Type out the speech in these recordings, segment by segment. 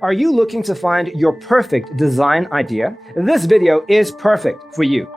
Are you looking to find your perfect design idea? This video is perfect for you.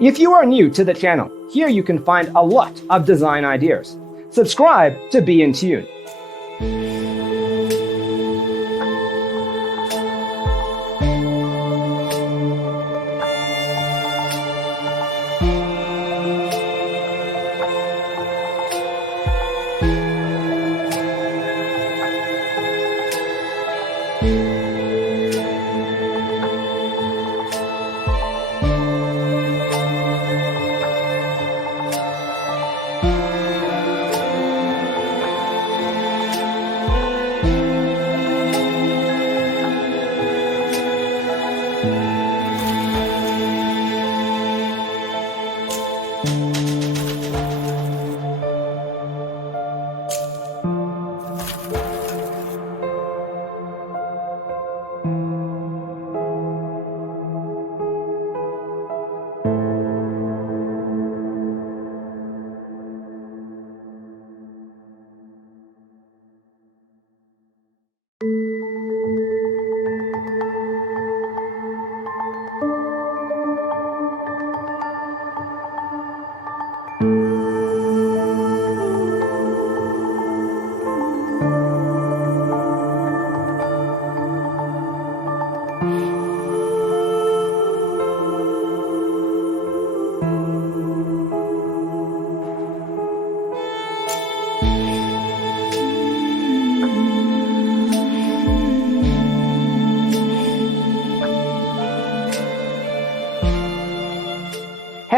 If you are new to the channel, here you can find a lot of design ideas. Subscribe to be in tune.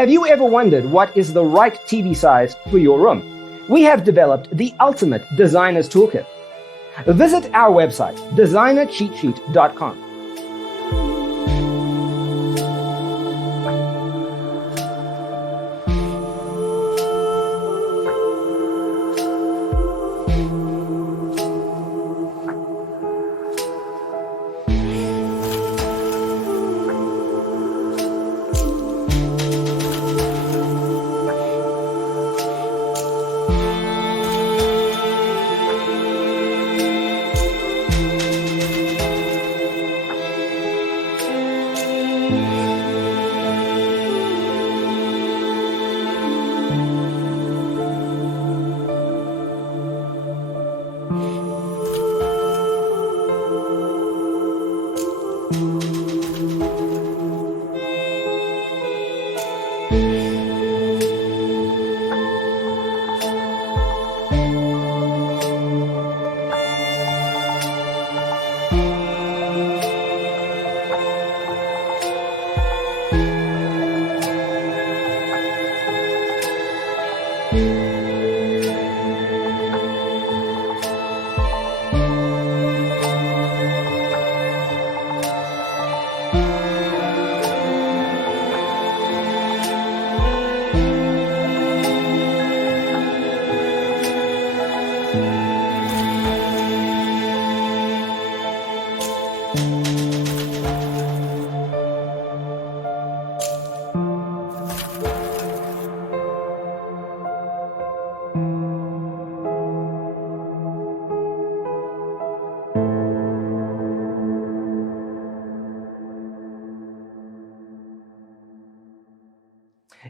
Have you ever wondered what is the right TV size for your room? We have developed the ultimate designer's toolkit. Visit our website, designercheatsheet.com.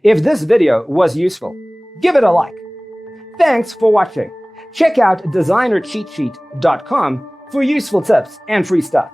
If this video was useful, give it a like. Thanks for watching. Check out designercheatsheet.com for useful tips and free stuff.